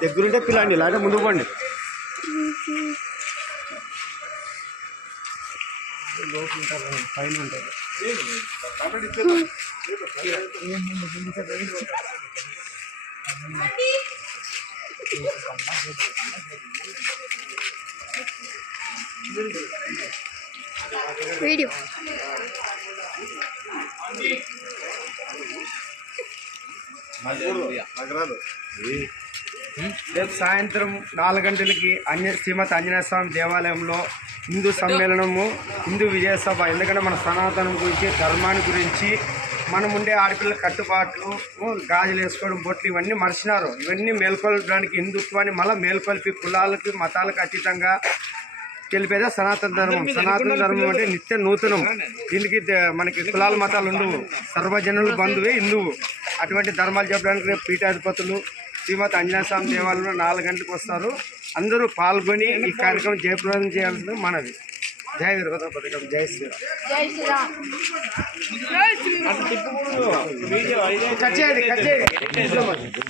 దగ్గరుంటే పిల్లండి లేకపోతే ముందు పండి. పైన ఉంటారు వీడియో. రేపు సాయంత్రం నాలుగు గంటలకి అన్య శ్రీమతి ఆంజనేయ స్వామి దేవాలయంలో హిందూ సమ్మేళనము హిందూ విజయ సభ ఎందుకంటే మన సనాతనం గురించి ధర్మాన్ని గురించి మనం ఉండే ఆడపిల్లల కట్టుబాట్లు గాజులు వేసుకోవడం బొట్లు ఇవన్నీ మర్చినారు. ఇవన్నీ మేల్కొల్పడానికి హిందుత్వాన్ని మళ్ళీ మేల్కొల్పి కులాలకి మతాలకు అతీతంగా తెలిపేదే సనాతన ధర్మం. సనాతన ధర్మం అంటే నిత్య నూతనం. దీనికి మనకి కులాల మతాలు ఉండవు. సర్వజనులు బంధువే హిందువు. అటువంటి ధర్మాలు చెప్పడానికి రేపు పీఠాధిపతులు శ్రీమతి ఆంజనేయ స్వామి దేవాలయంలో నాలుగు గంటలకు వస్తారు. అందరూ పాల్గొని ఈ కార్యక్రమం జయప్రదం చేయాల్సింది మనది. జయ వీరభద్ర పథకం. జయ శ్రీరామ్. కట్ చేయండి కట్ చేయండి.